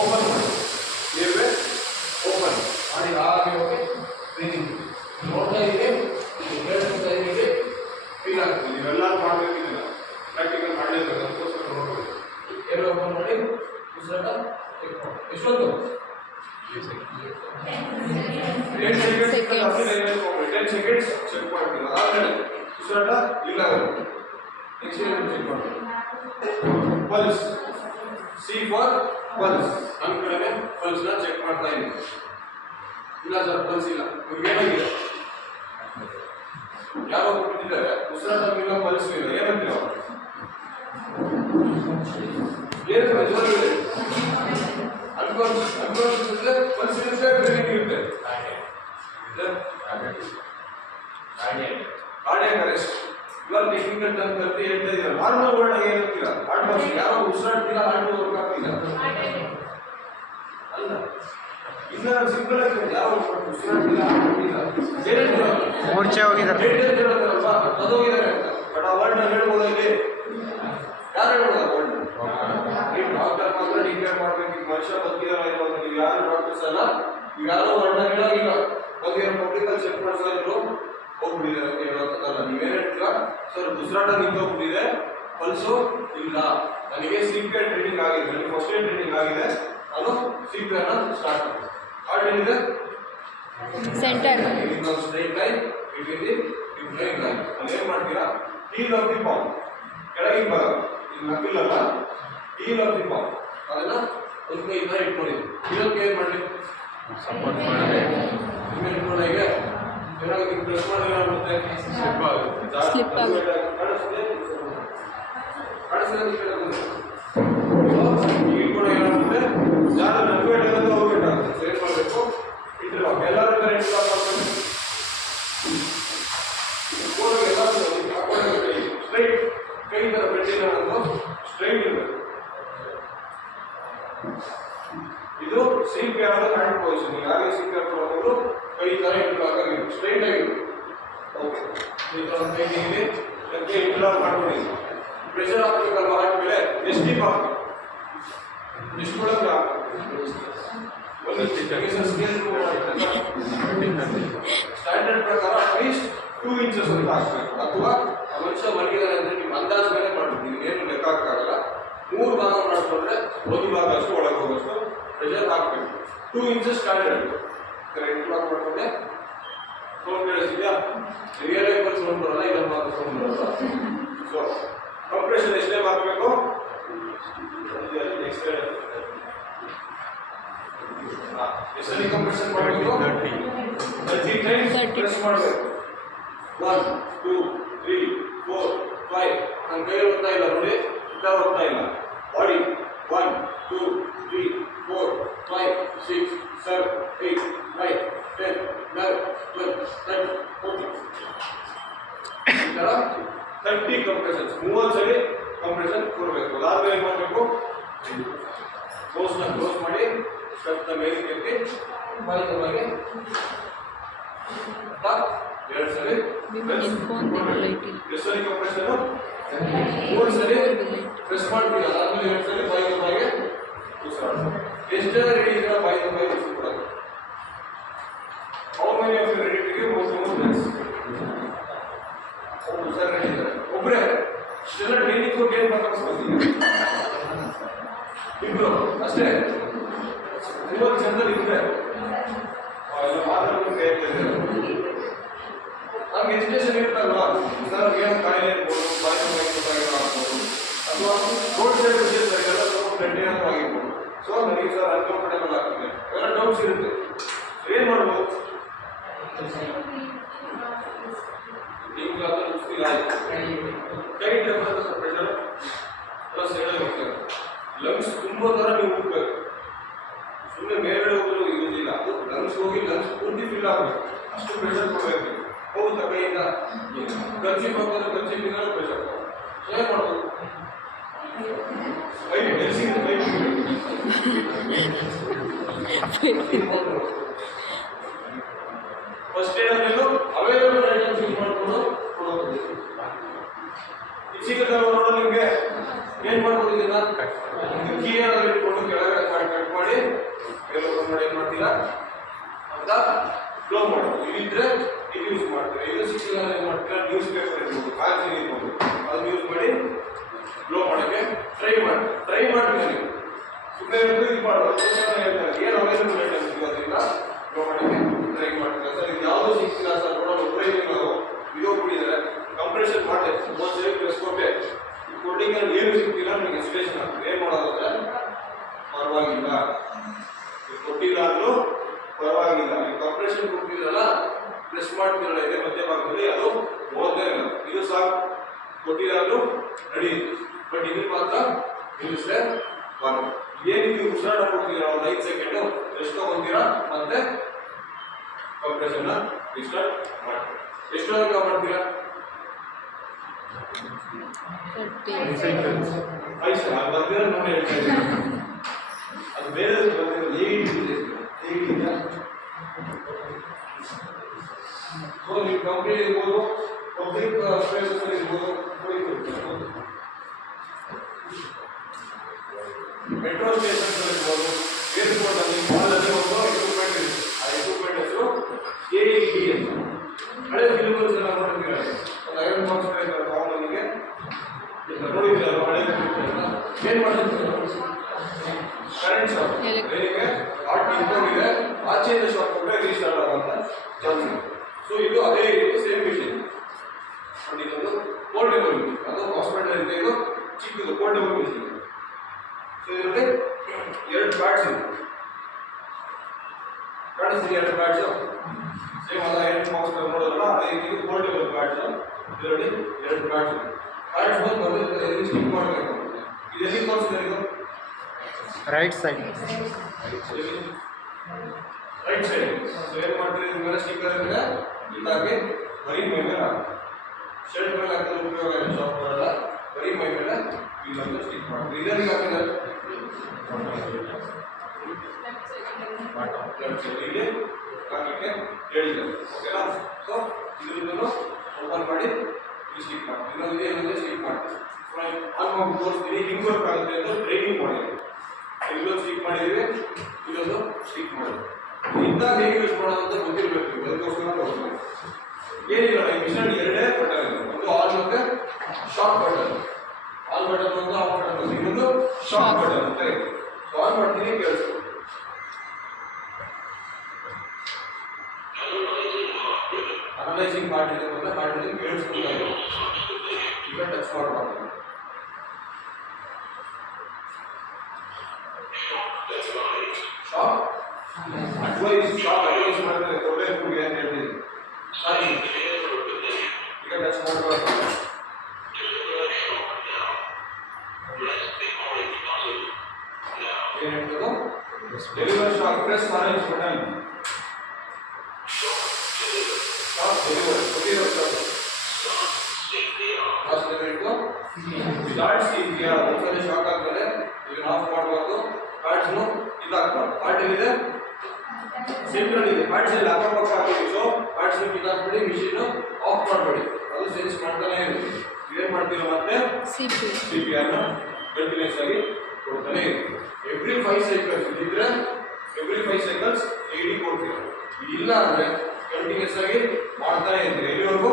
Open ಮಾಡಿ, airway open ಮಾಡಿ ಹಾಗೆ ಹೋಗಿ ಬ್ರೀದಿಂಗ್ ನೋಡ್ತಾ ಇದ್ದೀವಿ, ಕೇಳಿಸ್ತಾ ಇದ್ದೀವಿ, ಫೀಲ್ ಆಗ್ತದೆ. ನೀವೆಲ್ಲ ಮಾಡಬೇಕಿಲ್ಲ, ಪ್ರಾಕ್ಟಿಕಲ್ ಮಾಡಲೇಬೇಕು, ಅದಕ್ಕೋಸ್ಕರ ನೋಡ್ಬೋದು. ಏರ್ವೇ ಓಪನ್ ಮಾಡಿ ಉಸಿರಾಟ ಎಷ್ಟೊತ್ತು 10 ಸೆಕೆಂಡ್ಸ್ ಚೆಕ್ ಮಾಡ್ತೀವಿ. ಅದಾದ್ಮೇಲೆ ಉಸಿರಾಟ ಇಲ್ಲ ನೆಕ್ಸ್ಟ್ ಚೆಕ್ ಮಾಡ್ತೀವಿ. Pulse, C for pulse. ನನ್ನ ಕಡೆ ಪಲ್ಸ್ನ ಚೆಕ್ ಮಾಡ್ತಾ ಇದ್ದೀನಿ. ಇಲ್ಲ ಸರ್ ಪಲ್ಸ್ ಇಲ್ಲ, ಇವ್ರಿಗೇನಾಗಿದೆ? ಯಾರೋ ಕೊಟ್ಟಿದ್ದಾರೆ ಉಸಿರಾಟ ಇಲ್ಲ, ಪಲ್ಸ್ ಇಲ್ಲ, ಏನಂತೀರ? ಏನು ಜೋರಿದೆ? ಅನ್ಕಾನ್ಶಿಯಸ್ ಇದ್ರೆ ಪಲ್ಸ್ ಇರುತ್ತೆ, ಬ್ರೀದಿಂಗ್ ಇರುತ್ತೆ. Cardiac arrest. ಇವಾಗ ಟೆಕ್ನಿಕಲ್ ಟರ್ಮ್ ಕಲ್ತು ಹೇಳ್ತಾ ಇದ್ದೀರಾ. ನಾರ್ಮಲ್ ವರ್ಡ್ ಏನಂತೀರಾ? Heart work. ಯಾರೋ ಉಸಿರಾಡ್ತೀರಾ, ಹಾರ್ಟ್ ವರ್ಕ್ ಆಗ್ತಿಲ್ಲ ಅಲ್ಲ. ಇನ್ನ ಸಿಂಪಲ್ ಆಗಿ ಯಾರೋ ಉಸಿರಾಡ್ತೀರಾ, ಏನಂತೀರಾ? ಮೂರ್ಛೆ ಹೋಗಿದ್ದಾರೆ, ಅದೋಗಿದ್ದಾರೆ ಅಂತ. ಬಟ್ ಆ ವರ್ಡ್ ನ ಹೇಳ್ಬೋದ ಇಲ್ಲಿ? ಯಾರು ಹೇಳ್ಬೋದ ವರ್ಡ್? ಡಾಕ್ಟರ್ ಮಾತ್ರ ಡಿಕ್ಲೇರ್ ಮಾಡ್ಬೇಕು. ಈಗ ಮನುಷ್ಯ ಬದುಕಿದಾರ ಇವಾಗ, ನೀವು ಯಾರು ಡಾಕ್ಟರ್ಸ್ ಅಲ್ಲ, ಈಗ ಯಾರೋ ವರ್ಡ್ ನ ಹೇಳೋಗಿಲ್ಲ. ಬಗ್ಗೆ ಪಬ್ಲಿಕಲ್ ಚೆಕ್ ಮಾಡಿಸೋರು ಹೋಗ್ಬಿಟ್ಟಿದ್ದಾರೆ ಹೇಳೋಕ್ಕಲ್ಲ. ನೀವೇನು ಹೇಳ್ತೀರಾ? ಸರ್ ಉಸಿರಾಟ ನಿಂತೋಗ್ಬಿಟ್ಟಿದೆ, ಪಲ್ಸು ಇಲ್ಲ, ನನಗೆ ಸಿಪಿಆರ್ ಟ್ರೈನಿಂಗ್ ಆಗಿದೆ, ನನಗೆ ಫಸ್ಟ್ ಏಡ್ ಟ್ರೈನಿಂಗ್ ಆಗಿದೆ, ನಾನು ಸಿಪಿಆರ್ ನ ಸ್ಟಾರ್ಟ್ ಮಾಡಿ. ಹಾರ್ಟ್ ಏನಿದೆ? ಸೆಂಟರ್. ಇನ್ನೊಂದು straight line between the different line. ಅಲ್ಲಿ ಏನು ಮಾಡ್ತೀರಾ? ಹೀಲ್ ಆಫ್ ದಿ ಪಾಮ್, ಕೆಳಗಿನ ಭಾಗ, ಇದು ನಕ್ಕಿಲ್ಲಲ್ಲ, ಹೀಲ್ ಆಫ್ ದಿ ಪಾಮ್, ಅದನ್ನ ಒಂದು ಕೈ ಇಟ್ಕೊಂಡಿದ್ದೀವಿ. ಇದಕ್ಕೆ ಏನು ಮಾಡಲಿ? ಸಪೋರ್ಟ್ ಮಾಡಿದ್ರೆ ಇಟ್ಕೊಂಡಾಗ ಏನಾಗುತ್ತೆ? ಪ್ರೆಸ್ ಮಾಡಿದ್ರೆ ಏನಾಗುತ್ತೆ? ಸ್ಲಿಪ್ ಆಗುತ್ತೆ. ಇಟ್ಕೊಂಡ ಏನಾಗುತ್ತೆ? ಜಾಗ ನಡುವೆ ಹೋಗ್ಬೇಕಾಗುತ್ತೆ. ಏನು ಮಾಡಬೇಕು? ಇಂಟರ್ಲಾಕ್. ಎಲ್ಲರೂ ಇಂಟರ್ಲಾಕ್ ಮಾಡಬೇಕು. ಸ್ಟ್ರೈಟ್ ಕೈ ತರ ಬೆಟ್ಟಿನ ಸ್ಟ್ರೈಟ್ ಇರಬೇಕು. ಇದು ಸಿಪಿಆರ್ ಹ್ಯಾಂಡ್ ಪೊಸಿಷನ್. ಈಗಾಗಲೇ ಸಿಪಿಆರ್ ಕೊಡೋದು ಕೈ ತರ ಇಂಟರ್ಲಾಕ್ ಆಗಿರುತ್ತೆ, ಸ್ಟ್ರೈಟ್ ಆಗಿರುತ್ತೆ. ಓಕೆ, ಈ ತರ ಕೈ ಇಲ್ಲಿ ಇಂಟರ್ಲಾಕ್ ಮಾಡ್ಕೊಂಡಿದ್ದೀವಿ. ಪ್ರೆಷರ್ ಹಾಕಬೇಕಲ್ವ ಹಾರ್ಟ್ ಮೇಲೆ? ಎಷ್ಟು ಡೀಪ್ ಹಾಕಬೇಕು? ಎಷ್ಟು ಒಳಗೆ ಹಾಕಬೇಕು? ಒಂದು ಸ್ಟ್ಯಾಂಡರ್ಡ್ ಪ್ರಕಾರ ಅಟ್ಲೀಸ್ಟ್ 2 ಇಂಚಸ್ ಅಂತ ಹಾಕಬೇಕು. ಅಥವಾ ಮನುಷ್ಯ ಮಲಗಿದಾರೆ ಅಂದ್ರೆ ನೀವು ಅಂದಾಜು ಮೇಲೆ ಮಾಡಬೇಕು. ನೀವು ಏನು ಲೆಕ್ಕ ಹಾಕಾಗಲ್ಲ. 3 ಭಾಗ ಮಾಡ್ಕೊಂಡ್ರೆ 1 ಭಾಗ ಅಷ್ಟು ಒಳಗೆ ಹೋಗೋಷ್ಟು ಪ್ರೆಷರ್ ಹಾಕಬೇಕು. 2 ಇಂಚಸ್ ಸ್ಟ್ಯಾಂಡರ್ಡ್. ಇಂಟರ್ಲಾಕ್ ಮಾಡ್ಕೊಂಡೆ ಸೌಂಡ್ ಕೇಳಿಸಿದ್ಯಾ? ರಿಯಲ್ ಲೈಫ್ ಅಲ್ಲಿ ಸೌಂಡ್ ಬರಲ್ಲ, ಇದನ್ನು ಮಾತ್ರ ಸೌಂಡ್ ಬರಲ್ಲ. ಸೊ ಕಂಪ್ರೆಷನ್ ಎಷ್ಟೇ ಮಾಡಬೇಕು? ಎಷ್ಟಲ್ಲಿ ಕಂಪ್ರೆಷನ್ ಮಾಡಬೇಕು? 30 ಟೈಮ್ಸ್ ಪ್ರೆಸ್ ಮಾಡಬೇಕು. 1 2 3 4 5. ನನ್ನ ಕೈ ಹೋಗ್ತಾ ಇಲ್ಲ ನೋಡಿ, ಇತ್ತ ಹೋಗ್ತಾ ಇಲ್ಲ. ಬಾಡಿ 1 2 3 4 5 6 7 8 9 10 11 12 13 14. ಈ ತರ 30 ಕಂಪ್ರೆಷನ್ಸ್, 30 ಸಲ ಕಂಪ್ರೆಷನ್ ಕೊಡಬೇಕು. ಅದಾದ್ಮೇಲೆ ಏನು ಮಾಡಬೇಕು? ಕ್ಲೋಸ್ನ ಕ್ಲೋಸ್ ಮಾಡಿ ಸ್ಟೆಪ್ನ ಮೇಲೆ ಕೆತ್ತಿ ಬಾಯಿ ತಮಗೆ 2 ಸಲ ಎಷ್ಟು ಸಲ ಕಂಪ್ರೆಷನ್? 3 ಸಲ ಪ್ರೆಸ್ ಮಾಡ್ತೀವಿ. ಅದಾದ್ಮೇಲೆ 2 ಸಲ ಬಾಯಿ ತಮಗೆ ಉಸಿರಾಡ. ಎಷ್ಟು ಜನ ರೆಡಿ ಇದ್ದೀರಾ ಬಾಯಿ ತಮಗೆ ಉಸಿರಾಡೋದು? How many of you ready to give most breaths? Sir ready ಇದ್ದಾರೆ. ಒಬ್ಬರೇ ಇಷ್ಟೆಲ್ಲ ಟ್ರೈನಿಂಗ್ ಕೊಟ್ಟು ಏನು ಮಾತಾಡ್ಸ್ಕೊತೀವಿ? ಇಬ್ರು ಅಷ್ಟೇ. 30 ಜನದಲ್ಲಿ ಇದ್ರೆ ಎಲ್ಲ ಮಾತಾಡೋದು ಹೇಳ್ತಿದ್ದಾರೆ. ನಮ್ಗೆ ಎಜುಕೇಶನ್ ಇರ್ತಲ್ವಾ? ಸರ್ ಏನೋ ಕಾಯಿಲೆ ಇರ್ಬೋದು, ಬಾಯಿ ಆಗ್ಬೋದು, ಅಥವಾ ರೋಡ್ ಸೈಡ್ ವಿಷಯ ಎಲ್ಲ ಸ್ವಲ್ಪ ಬ್ಲಡ್ ಏನಾದ್ರು ಆಗಿರ್ಬೋದು. ಸೊ ನನಗೆ ಸರ್ ಅನ್ಕಂಫರ್ಟೇಬಲ್ ಆಗ್ತಿದೆ, ಎಲ್ಲ ಡೌಟ್ಸ್ ಇರುತ್ತೆ. ಏನು ಮಾಡ್ಬೋದು? ಟೈಟ್ ಪ್ರೆಷರ್ ಪ್ಲಸ್ ಹೇಳಿ ಹೋಗ್ತಾರೆ. ಲಂಗ್ಸ್ ತುಂಬ ಥರ ನೀವು ಹೋಗ್ಬೇಕು. ಸುಮ್ಮನೆ ಮೇಲ್ಗಡೆ ಹೋಗಲು ಯೂಸ್ ಇಲ್ಲ. ಅದು ಲಂಗ್ಸ್ ಹೋಗಿ ಲಂಗ್ಸ್ ಪೂರ್ತಿ ಫಿಲ್ ಆಗಬೇಕು, ಅಷ್ಟು ಪ್ರೆಷರ್ ಕೊಡಬೇಕು. ಹೋಗುತ್ತಾ ಕೈಯಿಂದ ಕರ್ಚೀಫ್ ಹಾಕೋದ್ರೆ ಕರ್ಚೀಫಿಂದ ಪ್ರೆಷರ್. ಸೊ ಏನು ಮಾಡ್ಬೋದು? ಫಸ್ಟ್ ಏಡ್ ಅಲ್ಲೆಲ್ಲೂ ಅವೈಲೇಬಲ್ ಐಟಮ್ಸ್ ಯೂಸ್ ಮಾಡ್ಕೊಂಡು ಕೊಡೋದು. ಸಿಗುತ್ತಲ್ಲ ನೋಡೋ ನಿಮಗೆ ಏನು ಮಾಡ್ಬೋದು? ಇದನ್ನ ಕೀ ಏನಾದ್ರು ಇಟ್ಕೊಂಡು ಕೆಳಗಡೆ ಕಟ್ ಮಾಡಿ ಮಾಡ್ತೀರಾ ಅಂತ ಫ್ಲೋ ಮಾಡೋದು. ಇಲ್ಲಿದ್ರೆ ಇದು ಯೂಸ್ ಮಾಡ್ತೀರಾ, ಇದು ಸಿಕ್ಕಿಲ್ಲ ಏನು ಮಾಡ್ತೀರಾ, ನ್ಯೂಸ್ ಪೇಪರ್ ಇರ್ಬೋದು, ಮ್ಯಾಗಝಿನ್ ಇರ್ಬೋದು, ಅದನ್ನ ಯೂಸ್ ಮಾಡಿ ಫ್ಲೋ ಮಾಡೋಕ್ಕೆ ಟ್ರೈ ಮಾಡ್ತೀರಾ ನೀವು. ಸುಮ್ಮನೆ ಇದು ಮಾಡೋದು ಹೇಳ್ತಾರೆ ಏನು ಅವೈಲೇಬಲ್ ಐಟಮ್ಸ್ ಅದರಿಂದ ಫ್ಲೋ ಮಾಡೋಕ್ಕೆ ಟ್ರೈ ಮಾಡ್ತೀರಾ. ಸರ್ ಇದು ಯಾವುದೂ ಸಿಕ್ತಿಲ್ಲ ಸರ್, ನೋಡೋದು ಪ್ರೈಮಿಂಗ್ ವಿಡಿಯೋ ಕೊಟ್ಟಿದ್ದಾರೆ, ಕಂಪ್ರೆಷನ್ ಮಾಡಿದೆ, ಒಂದ್ಸರಿ ಪ್ಲಸ್ ಕೊಟ್ಟೆ, ಕೊಟ್ಟಿಗೆ ಏನು ಸಿಗ್ತಿಲ್ಲ, ನನಗೆ ಎಕ್ಸ್ಪ್ಲೇಷನ್ ಆಗ್ತದೆ. ಏನು ಮಾಡೋದಂದ್ರೆ ಪರವಾಗಿಲ್ಲ, ಕೊಟ್ಟಿಲ್ಲ ಅಂದ್ರೂ ಪರವಾಗಿಲ್ಲ, ನೀವು ಕಂಪ್ರೆಷನ್ ಕೊಟ್ಟಿದ್ರಲ್ಲ ಪ್ರೆಸ್ ಮಾಡ್ತಿರಲ್ಲ ಇದೆ ಮಧ್ಯಭಾಗದಲ್ಲಿ, ಅದು ಓದ್ತಾ ಇಲ್ಲ, ಇದು ಸಾಕು, ಕೊಟ್ಟಿಲ್ಲ ಅಂದ್ರೂ ನಡೆಯುತ್ತೆ. ಬಟ್ ಇಲ್ಲಿ ಮಾತ್ರ ನಿಲ್ಲಿಸಲೇ ಬಾರ್ದು. ಏನು ನೀವು ಉಸಿರಾಟ ಕೊಡ್ತೀರಾ ಒಂದು 5 ಸೆಕೆಂಡು ರೆಸ್ಟ್ ತಗೊಂತೀರಾ, ಮತ್ತೆ ಕಂಪ್ರೆಷನ್ ರಿಸ್ಟಾರ್ಟ್ ಮಾಡ್ತೀರಾ. ಎಷ್ಟು ತನಕ ಮಾಡ್ತೀರಾ? 5 ಸೆಕೆಂಡ್. ಅದು ಬಂದಿರೋ ನೋಡಿ ಹೇಳ್ತಾ ಇದ್ದೀನಿ, ಅದು ಬೇರೆ ಬಂದಿರೋ 8 ಇದೆಯಾ. ಸೊ ನೀವು ಕಂಪ್ನಿ ಇರ್ಬೋದು, ಪಬ್ಲಿಕ್ ಸ್ಪೇಸಸ್ ಇರ್ಬೋದು, ಮೆಟ್ರೋ ಸ್ಟೇಷನ್ ಇರ್ಬೋದು, ಏರ್ಪೋರ್ಟ್ ಅಲ್ಲಿ ಮಾಲಲ್ಲಿ ಒಂದು ಎಕ್ವಿಪ್ಮೆಂಟ್ ಇದೆ, ಆ ಎಕ್ವಿಪ್ಮೆಂಟ್ ಹೆಸರು AED ಅಂತ. ಹಳೆ ಫಿಲ್ಮರ್ಸ್ ಎಲ್ಲ ನೋಡಿದ್ದೀರ, ಒಂದು ಐರನ್ ಬಾಕ್ಸ್ ತಗೊಂಡಿಗೆ ನೋಡಿದ್ದೀರ ಹಳೆ ಏನು ಮಾಡ್ತಿರ್ತಾರೆ, ಕರೆಂಟ್ ಶಾಕ್ ರೈಲಿಗೆ ಹಾರ್ಟ್ ನಿಂತೋಗಿದೆ, ಆಚೆಯಿಂದ ಶಾಕ್ ಕೊಟ್ಟರೆ ರೀಸ್ಟಾರ್ಟ್ ಆಗುವಂತ ಚಾನ್ಸ್ ಇದೆ. ಸೊ ಇದು ಅದೇ ರೀತಿ ಸೇಮ್ ಮಿಷನ್. ಇದೊಂದು ಪೋರ್ಟೇಬಲ್ ಮಿಷನ್, ಅದು ಹಾಸ್ಪಿಟಲ್ ಇದೆ, ಇದು ಚಿಕ್ಕದು ಪೋರ್ಟೇಬಲ್ ಮಿಷನ್. ಸೊ ಇದರಲ್ಲಿ 2 ಪ್ಯಾಡ್ಸ್ ಇದೆ, ಕಾಣಿಸ್ತೀವಿ 2 ಪ್ಯಾಡ್ಸ್ ಸೇಮ್ ಅದ ಏನು ಬಾಕ್ಸ್ ನೋಡೋದಲ್ಲ, ಅದೇ ರೀತಿ ಪೋರ್ಟೇಬಲ್ ಪ್ಯಾಡ್ಸ್. ಇದರಲ್ಲಿ 2 ಪ್ಯಾಡ್ಸ್ ಇದೆ. ಪ್ಯಾಡ್ಸ್ ಬಂದು ಬರುತ್ತೆ, ಎಲ್ಲಿ ಸ್ಟಿಕ್ ಮಾಡಬೇಕು. ಇದು ಎಲ್ಲಿ ತೋರಿಸಿದೆ, ಇದು right side. Right side. So ಏನು ಮಾಡ್ತೀರಿ, ಇದ್ರ ಮೇಲೆ ಸ್ಟಿಕ್ಕರ್ ಇದ್ರೆ ಇದಾಗಿ ಬರೀ ಮೈ ಮೇಲೆ ಹಾಕಿ, ಶರ್ಟ್ ಮೇಲೆ ಹಾಕಿದ್ರೆ ಉಪಯೋಗ ಇಲ್ಲ, ಶಾಪ್ ಬರಲ್ಲ, ಬರೀ ಮೈ ಮೇಲೆ ಇಲ್ಲೊಂದು ಸ್ಟಿಕ್ ಮಾಡ್ತೀವಿ. ಇದರಲ್ಲಿ ಹಾಕಿದ್ದಾರೆ ಇಲ್ಲಿ ಹಾಕಲಿಕ್ಕೆ ಹೇಳಿದ್ದಾರೆ, ಓಕೆನಾ. ಸೊ ಇದನ್ನು ಓಪನ್ ಮಾಡಿ ಇಲ್ಲಿ ಸ್ಟಿಕ್ ಮಾಡ್ತೀವಿ, ಇನ್ನೊಂದು ಸ್ಟಿಕ್ ಮಾಡ್ತೀವಿ. ಆಲ್ಮೋಸ್ಟ್ ತೋರಿಸ್ತೀನಿ ಹಿಂಗೆ ವರ್ಕ್ ಆಗುತ್ತೆ ಅಂತ ಟ್ರೈನಿಂಗ್ ಮಾಡಿದ್ದೀವಿ. ಇಲ್ಲೊಂದು ಸ್ಟಿಕ್ ಮಾಡಿದ್ದೀವಿ, ಇದೊಂದು ಸ್ಟಿಕ್ ಮಾಡಿದ್ವಿ. ಇದ್ದಾಗ ಹೇಗೆ ಯೂಸ್ ಮಾಡೋದು ಅಂತ ಗೊತ್ತಿರಬೇಕು, ಅದಕ್ಕೋಸ್ಕರ ತೋರಿಸ್ತೀವಿ. ಏನಿಲ್ಲ, ಈ ಮಿಷನ್ 2 ಬಟನ್ ಇದೆ, ಒಂದು ಆನ್ ಮತ್ತೆ ಶಾಕ್ ಬಟನ್. ಆನ್ ಬಟನ್ ಒಂದು, ಆಫ್ ಬಟನ್ ಒಂದು, ಇನ್ನೊಂದು ಶಾಕ್ ಬಟನ್ ಅಂತ ಇದೆ. ಸೊ ಆನ್ ಮಾಡ್ತೀನಿ, ಕೇಳಿಸ್ಕೊಳ್ಳಿ. ಅನಲೈಸಿಂಗ್ ಮಾಡಿದ್ರೆ ಮಾಡಿದ್ರೆ ಕೇಳಿಸ್ಕೊಂಡ ಈಗ ಟಚ್ ಮಾಡಬಾರ್ದು. ಶಾಕ್ ಅಡ್ವೈಸ್ ಮಾಡಿದ್ರೆ ಕೊಡಬೇಕು ಅಂತ ಹೇಳ್ತಿದ್ದೀನಿ. ಈಗ ಟಚ್ ಮಾಡಬಾರ್ದು. ಏನು ಹೇಳ್ತದೋ deliver shock, press orange button. Shock deliver, ಕೊಟ್ಟಿರೋ ಶಾಕ್ ಲಾಸ್ಟ್ ಡೆಲಿವರಿಗೂ ಸ್ಟಾರ್ಟ್ CPR. ಒಂದ್ಸಲ ಶಾಕ್ ಆದ್ಮೇಲೆ ಇದನ್ನ ಆಫ್ ಮಾಡಬಾರ್ದು, ಪ್ಯಾಡ್ಸ್ನು ಇದಾಕ್ಬಾರ್ದು. ಪ್ಯಾಡ್ ಇದೆ ಸೆಂಟ್ರಲ್ ಇದೆ, ಪ್ಯಾಡ್ಸ್ ಎಲ್ಲ ಅಕ್ಕಪಕ್ಕ ಹಾಕಿದ್ದೀವಿ. ಸೊ ಪ್ಯಾಡ್ಸ್ನ ಕಿತ್ತಾಕ್ಬಿಡಿ, ಮಿಷಿನ್ ಆಫ್ ಮಾಡಬೇಡಿ, ಅದು ಸೆನ್ಸ್ ಮಾಡ್ತಾನೆ ಇರುತ್ತೆ. ಏನು ಮಾಡ್ತೀರಾ, ಮತ್ತೆ CPR ನ ಕಂಟಿನ್ಯೂಸ್ ಆಗಿ ಕೊಡ್ತಾನೆ ಇರುತ್ತೆ. ಎವ್ರಿ 5 ಸೈಕಲ್ಸ್ ಇದ್ದಿದ್ರೆ ಎವ್ರಿ 5 ಸೈಕಲ್ಸ್ AED ಕೊಡ್ತೀರ. ಇಲ್ಲ ಅಂದರೆ ಕಂಟಿನ್ಯೂಸ್ ಆಗಿ ಮಾಡ್ತಾನೆ ಇರ್ತೀರಿ, ಎಲ್ಲಿವರೆಗೂ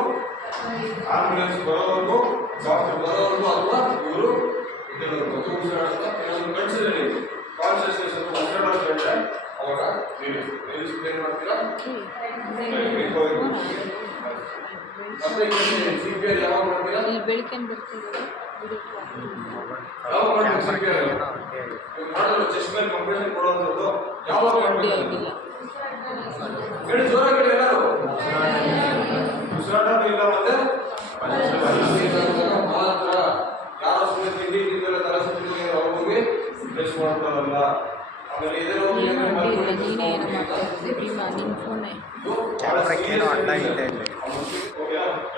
ಆಂಬುಲೆನ್ಸ್ ಬರೋವರೆಗೂ, ಡಾಕ್ಟರ್ ಬರೋವರೆಗೂ, ಅಥವಾ ಇವರು ಇದ್ದವರೆಗೂ. ಅದು ಉಸಿರಾಡ್ತಾ ಕೆಲವೊಂದು ಕನ್ಸಿಡರ್ ಇದೆ, ಕಾನ್ಷಿಯಸ್ನೆಸ್ ಅಂತ ಉಸಿರಾಡೋದು ಕಂಡ್ರೆ ಅವಾಗ ನಿಲ್ಲಿಸಿ ಏನು ಮಾಡ್ತೀರಾ, ಮತ್ತೆ CPR ಯಾವಾಗ ಮಾಡ್ತೀರಾ, ಯಾವಾಗ ಮಾಡ್ತೀರಾ CPR ಮಾಡಿದ್ರೆ ಚೆಸ್ಟ್ ಮೇಲೆ ಕಂಪ್ರೆಷನ್ ಕೊಡುವಂಥದ್ದು ಯಾವಾಗ ಮಾಡ್ತೀರಾ ಹೇಳಿ, ಜೋರಾಗಿ ಹೇಳಿ ಎಲ್ಲರೂ. ಉಸಿರಾಟ ಇಲ್ಲ ಮತ್ತೆ ಮಾತ್ರ ಯಾರೋ ಸುಮ್ಮನೆ ತಿಂಡಿ ತಿಂದೆಲ್ಲ ತರ ಸುತ್ತಿದ್ರೆ ಅವ್ರ ಹೋಗಿ ಪ್ರೆಸ್ ಮಾಡ್ತಾರಲ್ಲ, ಆಮೇಲೆ ಇದೆಲ್ಲ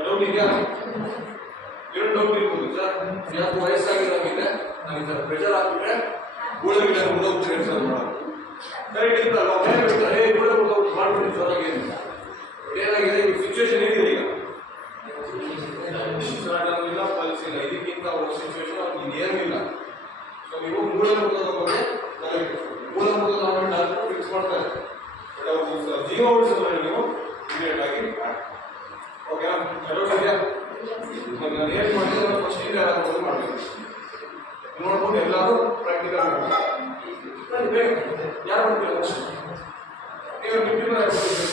ಡೌಟ್ ಇದೆಯಾ, ಎರಡು ಡೌಟ್ ಇರ್ಬೋದು ಸರ್. ಯಾಕೆ ವಯಸ್ಸಾಗಿರೋಂಗಿದೆ, ನನಗೆ ಸರ್ ಪ್ರೆಷರ್ ಹಾಕ್ಬಿಟ್ರೆ ಗೋಳಗಿಡ ಮುಗಿದೋಗ್ತಾರೆ ಸರ್ ಮಾಡೋದು ಕರೆಕ್ಟ್ ಇರ್ತಲ್ಲ, ಮನೆ ಬಿಡ್ತಾರೆ ಗೋಳ ಮುಗಿದೋಗ್ತು ಮಾಡ್ಬಿಟ್ಟು ಜೋರಾಗಿ. ಏನಾಗಿದೆ ಈ ಸಿಚುವೇಶನ್ ಏನಿದೆ ಈಗ, ಉಸಿರಾಟವಿಲ್ಲ, ಪಲ್ಸ್ ಇಲ್ಲ, ಇದಕ್ಕಿಂತ ಒಂದು ಸಿಚುವೇಶನ್ ಇನ್ನೇನೂ ಇಲ್ಲ. ಸೊ ನೀವು ಮೂಳೆ ಮುಗಿದೋಗೋಕೆ ಮೂಳೆ ಮುಗಿದ ಡಾಕ್ಟರ್ ಫಿಕ್ಸ್ ಮಾಡ್ತಾರೆ, ನೀವು ಉಳಿಸಿದ್ರೆ ನೀವು ಇಮಿಡಿಯೇಟ್ ಆಗಿ ಓಕೆನಾ ಕೆಲವು ಇದೆಯಾ ನಾನು ಏನು ಮಾಡಿದ್ರೆ ಫಸ್ಟ್ ಈಗ ಮಾಡಬೇಕು ನೋಡ್ಕೊಂಡು ಎಲ್ಲರೂ ಪ್ರಾಕ್ಟಿಕಲ್ ಮಾಡಬೇಕು ಯಾರು ಮಾಡ್ತೀರಾ ನೀವು ನಿಮ್ಮ